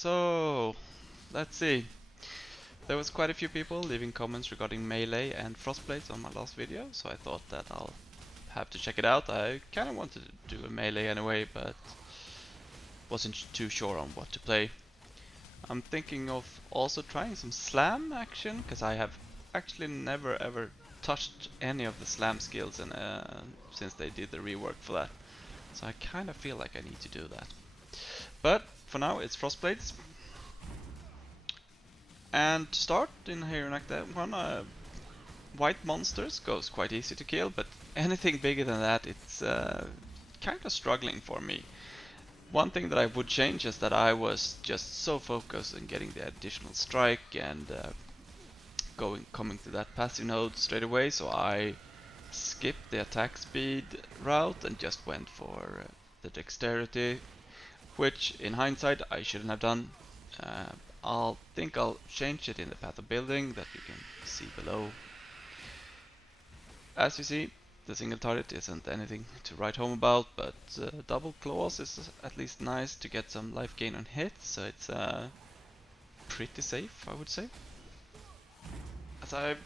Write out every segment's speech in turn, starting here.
So, let's see. There was quite a few people leaving comments regarding melee and Frost Blades on my last video, so I thought that I'll have to check it out. I kinda wanted to do a melee anyway, but wasn't too sure on what to play. I'm thinking of also trying some slam action, because I have actually never ever touched any of the slam skills since they did the rework for that. So I kinda feel like I need to do that. But for now it's Frost Blades. And to start in here like that one, white monsters goes quite easy to kill, but anything bigger than that, it's kind of struggling for me. One thing that I would change is that I was just so focused on getting the additional strike and coming to that passive node straight away, so I skipped the attack speed route and just went for the dexterity, which in hindsight I shouldn't have done. Uh, I'll change it in the path of building that you can see below. As you see, the single target isn't anything to write home about, but double claws is at least nice to get some life gain on hits, so it's pretty safe, I would say. As I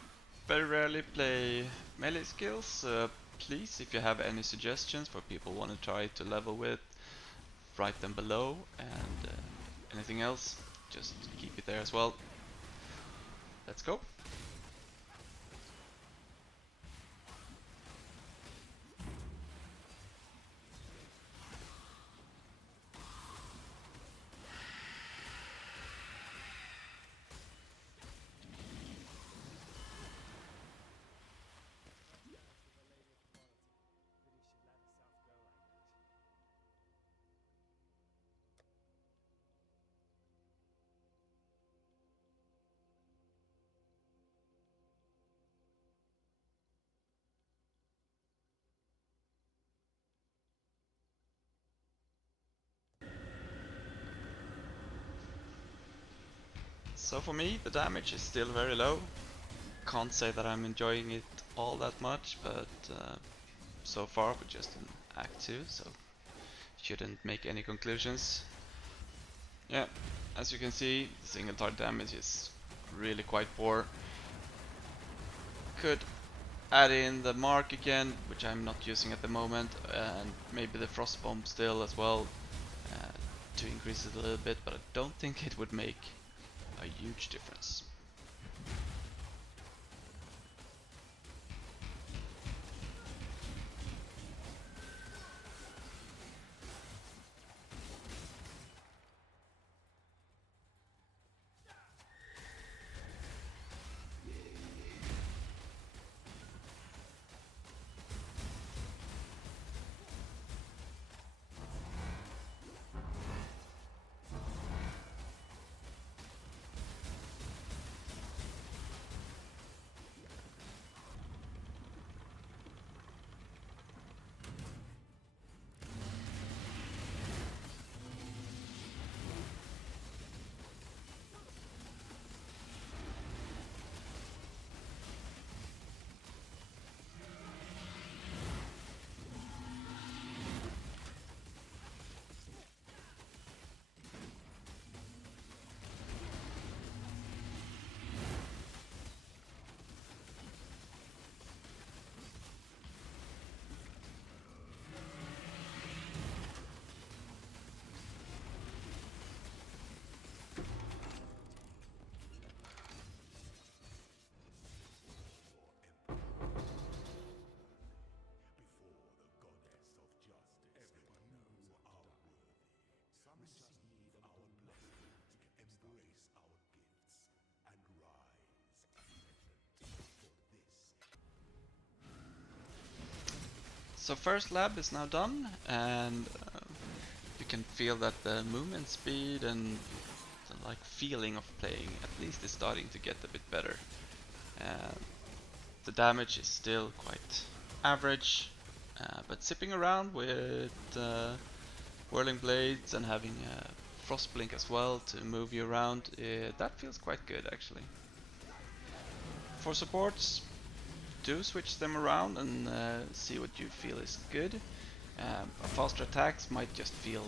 very rarely play melee skills, please, if you have any suggestions for people want to try to level with, write them below, and anything else, just keep it there as well. Let's go. So for me, the damage is still very low. Can't say that I'm enjoying it all that much, but so far we're just in Act 2, so shouldn't make any conclusions. Yeah, as you can see, the single target damage is really quite poor. Could add in the mark again, which I'm not using at the moment, and maybe the frost bomb still as well, uh, to increase it a little bit, but I don't think it would make a huge difference. So first lab is now done, and you can feel that the movement speed and the feeling of playing at least is starting to get a bit better. Uh, the damage is still quite average, but zipping around with whirling blades and having a frost blink as well to move you around, that feels quite good actually. For supports, do switch them around and see what you feel is good. Faster attacks might just feel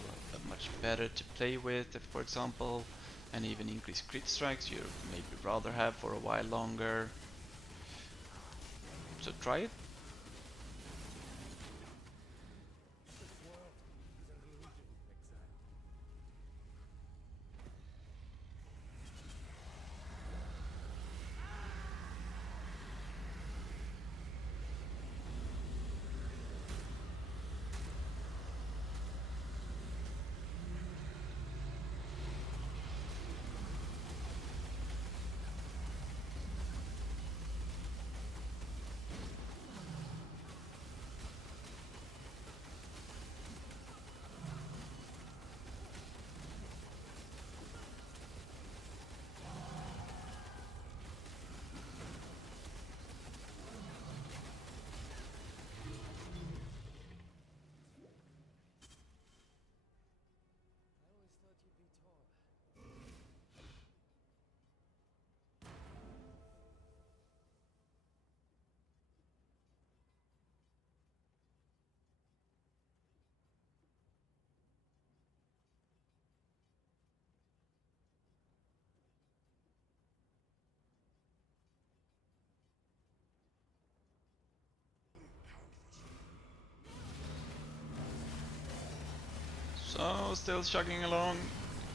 much better to play with, if, for example, and even increased crit strikes you maybe rather have for a while longer. So try it. So still chugging along,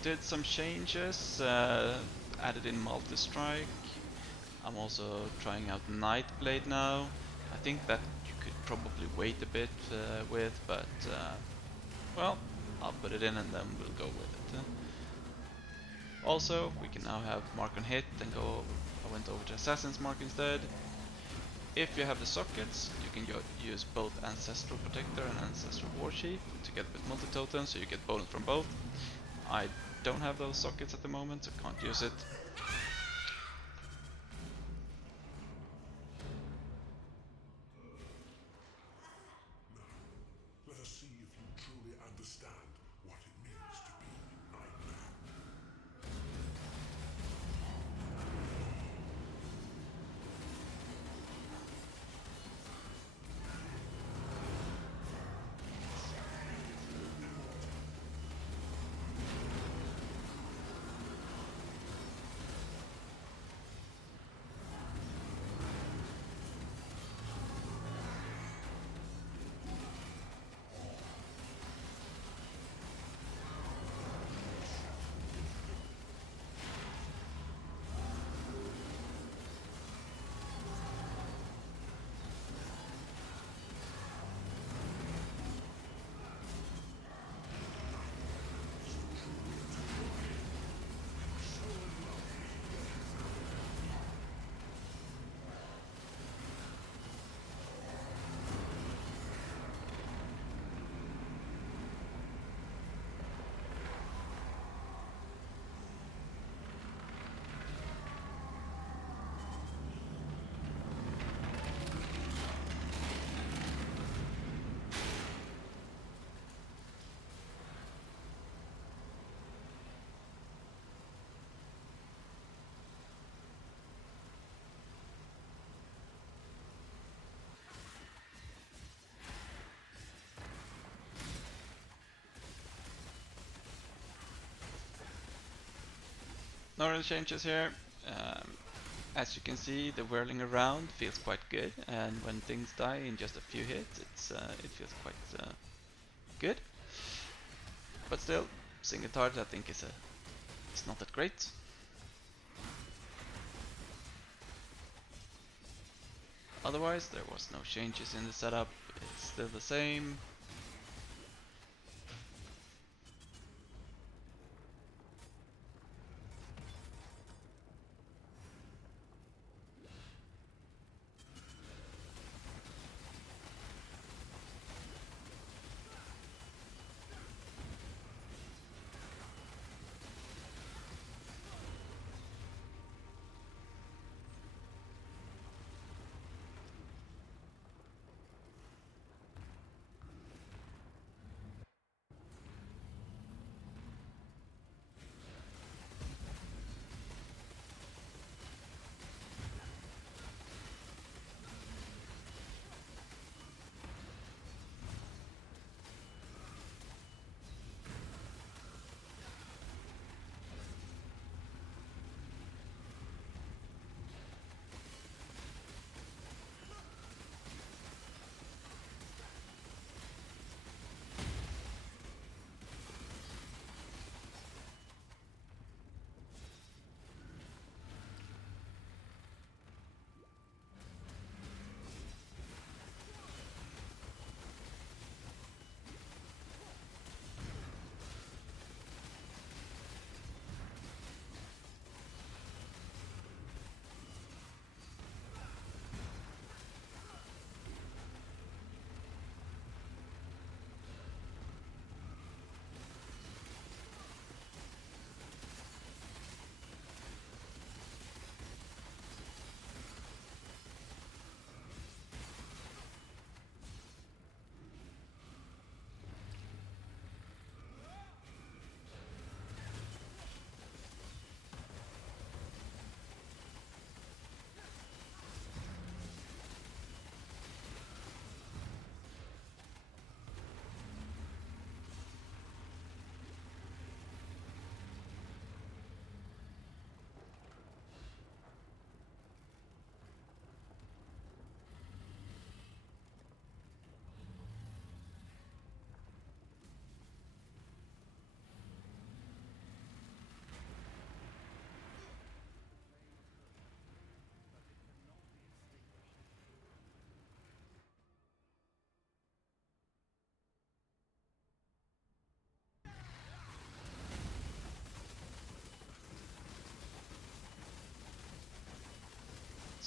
did some changes, added in multi-strike. I'm also trying out Nightblade now. I think that you could probably wait a bit with, but well, I'll put it in and then we'll go with it. Also, we can now have Mark on Hit and go. I went over to Assassin's Mark instead. If you have the sockets, you can use both Ancestral Protector and Ancestral War Chief to get with multi-totem, so you get bonus from both. I don't have those sockets at the moment, so can't use it. Let us see if you truly understand what it means to be Nightmare. No real changes here. As you can see, the whirling around feels quite good, and when things die in just a few hits, it feels quite good. But still, single target I think is not that great. Otherwise, there was no changes in the setup. It's still the same.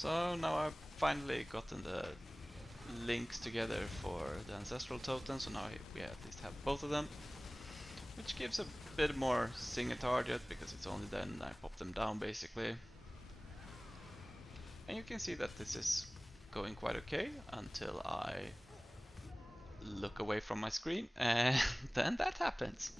So now I've finally gotten the links together for the ancestral totem, so now we at least have both of them, which gives a bit more single target because it's only then I pop them down basically. And you can see that this is going quite okay until I look away from my screen, and then that happens.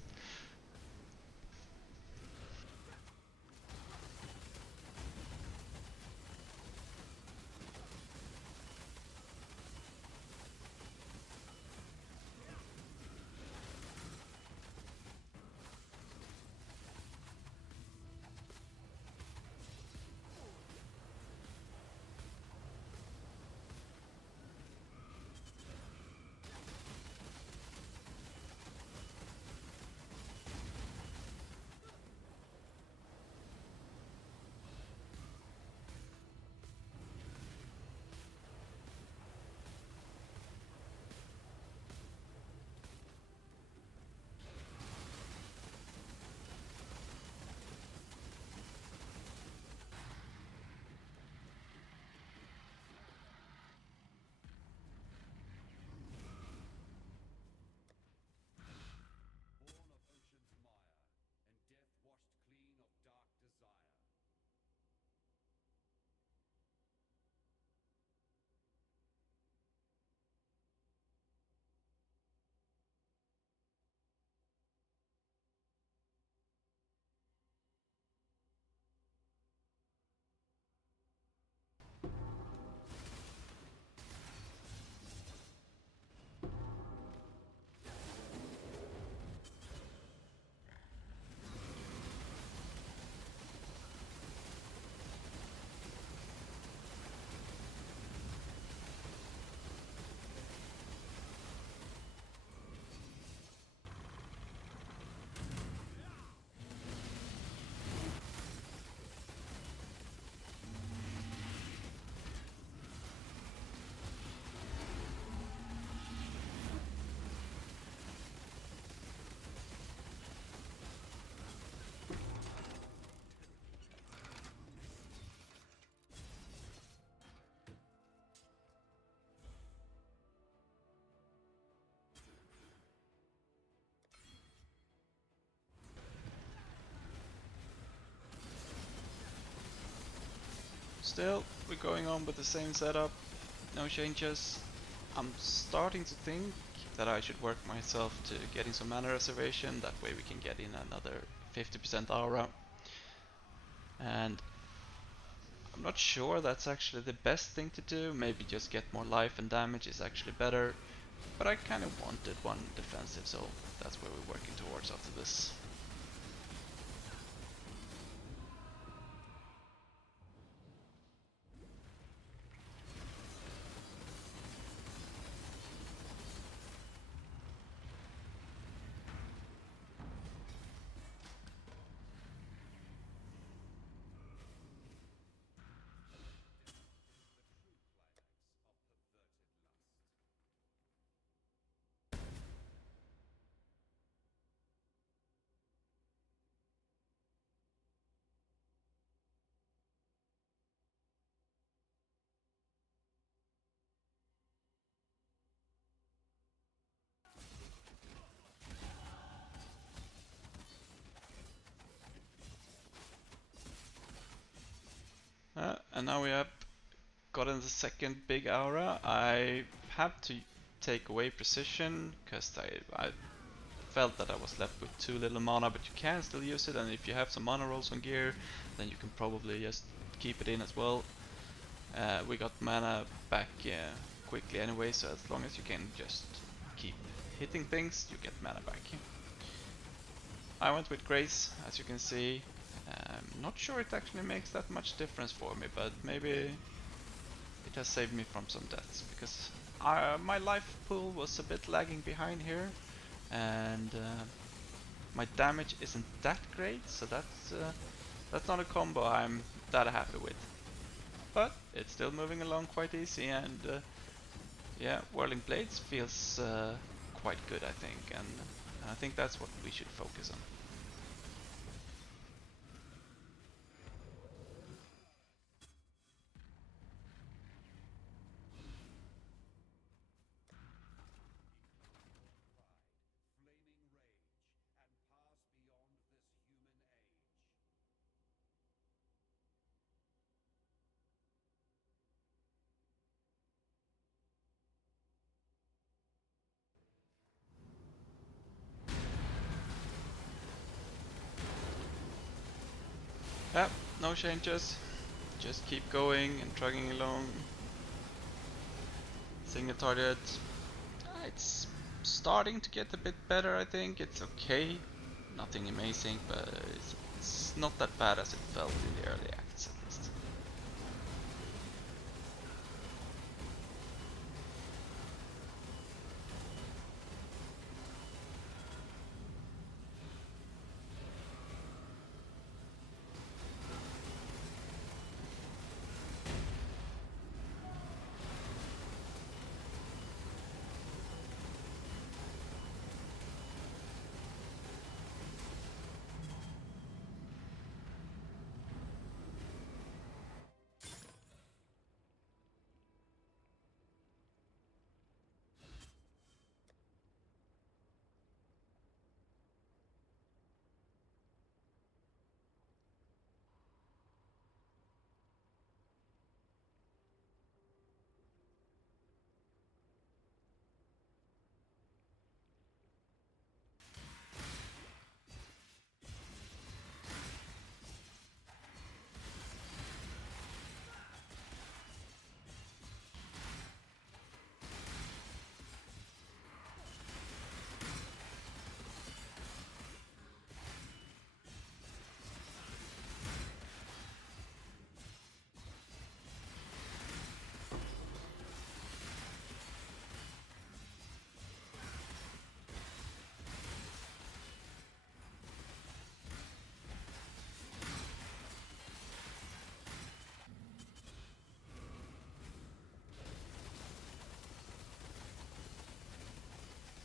Still, we're going on with the same setup, no changes. I'm starting to think that I should work myself to getting some mana reservation, that way we can get in another 50% aura. And I'm not sure that's actually the best thing to do, maybe just get more life and damage is actually better. But I kind of wanted one defensive, so that's where we're working towards after this. And now we have gotten the second big aura. I have to take away precision because I felt that I was left with too little mana, but you can still use it, and if you have some mana rolls on gear, then you can probably just keep it in as well. We got mana back quickly anyway, so as long as you can just keep hitting things, you get mana back. I went with Grace, as you can see. Not sure it actually makes that much difference for me, but maybe it has saved me from some deaths, because my life pool was a bit lagging behind here, and my damage isn't that great, so that's not a combo I'm that happy with. But it's still moving along quite easy, and yeah, Whirling Blades feels quite good, I think, and I think that's what we should focus on. Yeah, no changes. Just keep going and trucking along. Single target. It's starting to get a bit better, I think. It's okay. Nothing amazing, but it's not that bad as it felt in the early acts at least.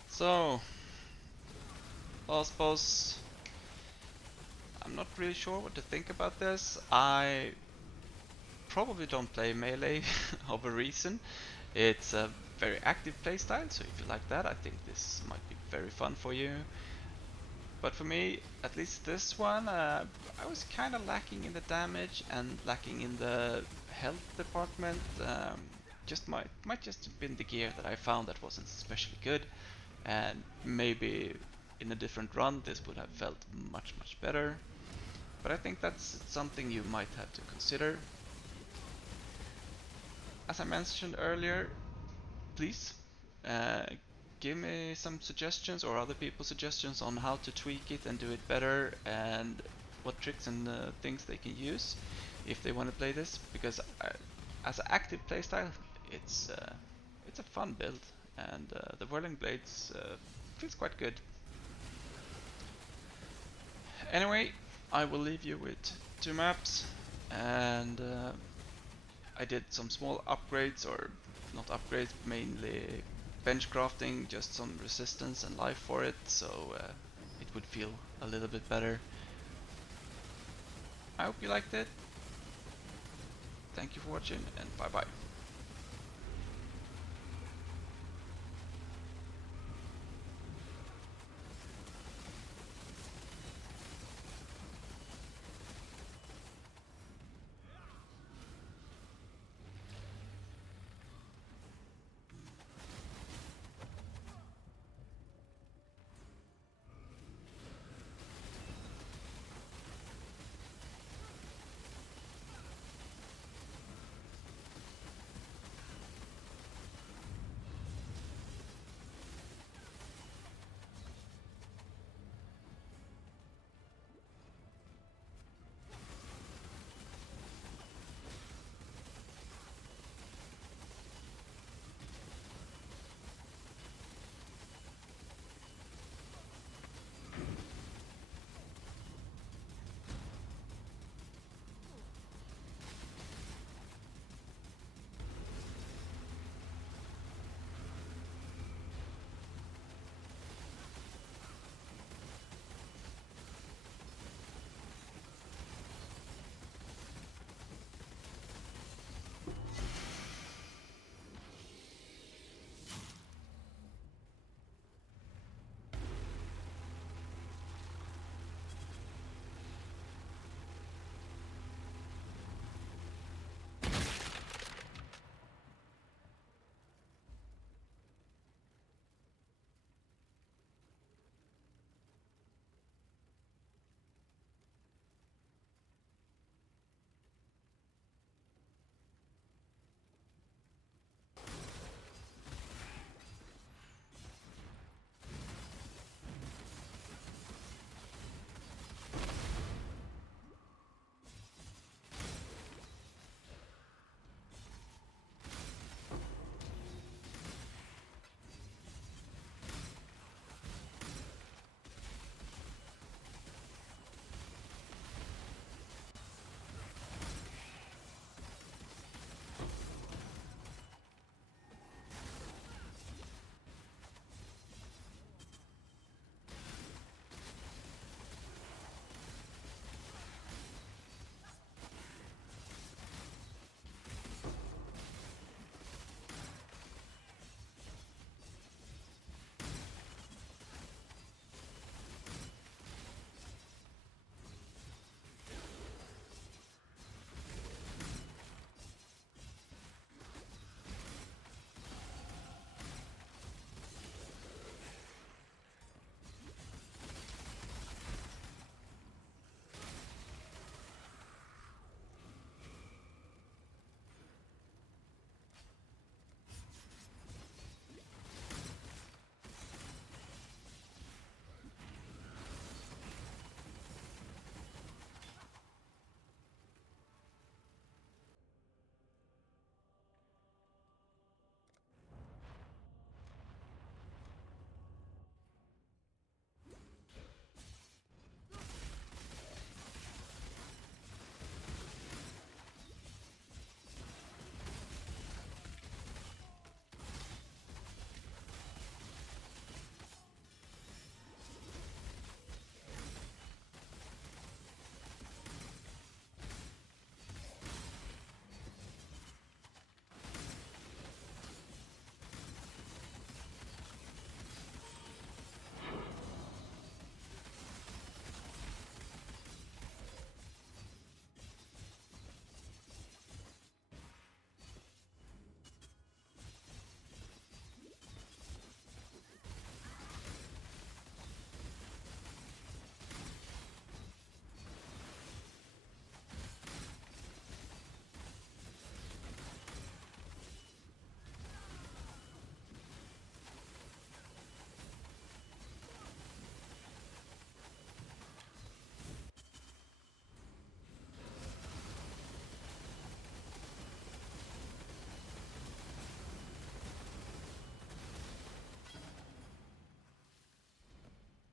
So, last boss. I'm not really sure what to think about this. I probably don't play melee of a reason. It's a very active playstyle, so if you like that, I think this might be very fun for you. But for me, at least this one, I was kind of lacking in the damage and lacking in the health department. Just might just have been the gear that I found that wasn't especially good, and maybe in a different run this would have felt much better. But I think that's something you might have to consider. As I mentioned earlier, please uh, give me some suggestions or other people's suggestions on how to tweak it and do it better, and what tricks and things they can use if they want to play this. Because as an active playstyle, it's a fun build, and the Whirling Blades feels quite good. Anyway, I will leave you with two maps, and I did some small upgrades, or not upgrades, mainly bench crafting, just some resistance and life for it, so it would feel a little bit better. I hope you liked it. Thank you for watching, and bye bye.